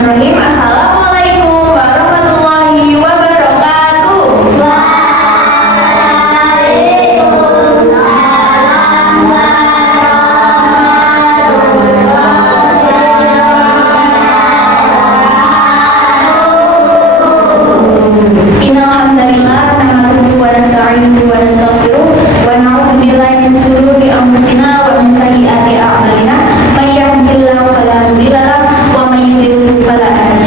Bismillahirrahmanirrahim. Assalamualaikum warahmatullahi wabarakatuh. Innal hamdalillah nahmaduhu wa nasta'inuhu wa nastaghfiruh wa na'udzu billahi min shururi anfusina wa min sayyiati a'malina may yahdihillahu fala mudilla lahu wa may yudlil fala hadiya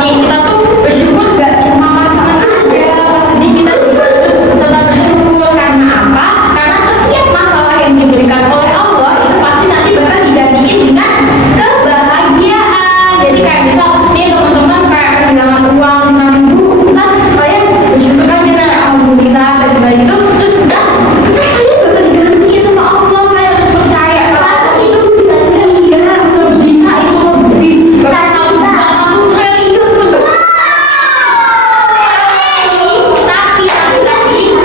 nih kita tuh bersyukur gak cuma pas seneng aja, pas sedih kita juga harus tetap bersyukur. Karena apa? Karena setiap masalah yang diberikan oleh Allah itu pasti nanti bakal digantiin dengan kebahagiaan. Jadi kayak misal nih teman-teman kayak kehilangan uang 5.000, ntar kalian bersyukur aja kan, alhamdulillah dan baik itu, terus udah kalian bakal digantiin sama Allah. Kalian harus percaya kalau itu digantikan, iya bisa itu lebih bakal 1 triliun tuh. Tapi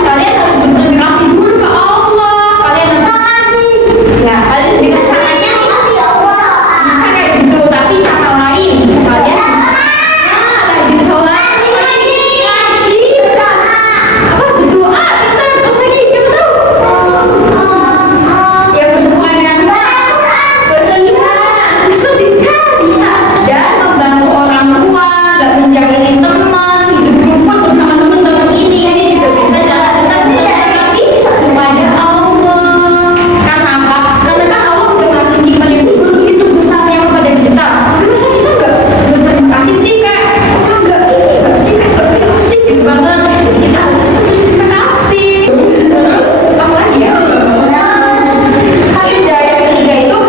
kalian harus berterima kasih dulu ke Allah. Kalian harus ya kalian dengan caranya bisa kayak gitu, tapi cara lain kalian rajin sholat, ngaji, apa berdoa, kita terus lagi siapa tahu ya berdoa dan bersedekah bisa, dan membantu orang tua, gak menjauhin teman, hidup rumput bersama teman-teman ini juga bisa jalan dengan berterima kasih kepada Allah. Karena apa? Karena kan Allah udah ngasih nikmat yang begitu besarnya kepada kita, tapi masa kita gak berterima kasih sih, kayak enggak ini gak sih, kayak gak berterima kasih gitu banget. Kita harus berterima kasih. Terus apa lagi ya? Hidayah yang ketiga itu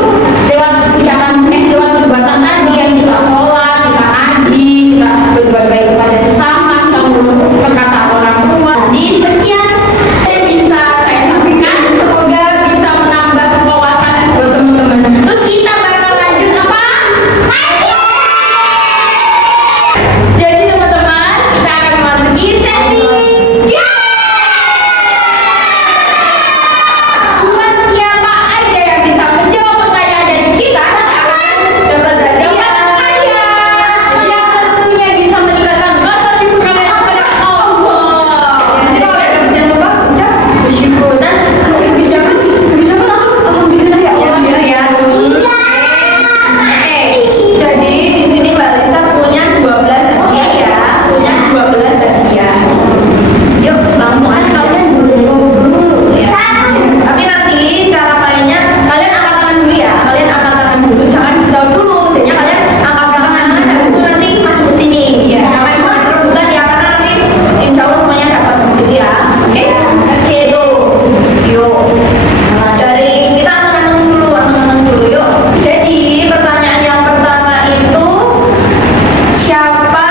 lewat ucapan, lewat perbuatan tadi, yang kita sholat, kita ngaji, kita berbuat baik kepada sesama, kita menurut perkataan orang tua. Jadi sekian yang bisa saya sampaikan, semoga bisa menambah wawasan buat teman-teman. Terus kita bakal lanjut apa? Jadi teman-teman, kita akan memasuki sesi buat siapa aja yang bisa menjawab pertanyaan dari kita akan dapat hadiah yang tentunya bisa meningkatkan rasa syukur kalian kepada Allah. Jadi kalian jangan lupa ucap bersyukur dan bisa langsung alhamdulillah ya Allah ya. Jadi di sini Mbak Lisa punya 12 hadiah ya, punya 12 hadiah. Yuk langsung aja kalian dulu ya. Tapi nanti cara mainnya kalian angkat tangan dulu ya, kalian angkat tangan dulu, jangan dijawab dulu. Jadinya kalian angkat tangan, habis itu nanti maju ke sini. Ya, jangan rebutan ya, karena nanti insya Allah semuanya dapat gitu ya. Oke, tuh. Yuk. Nah, dari kita angkat tangan dulu, yuk. Jadi pertanyaan yang pertama itu siapa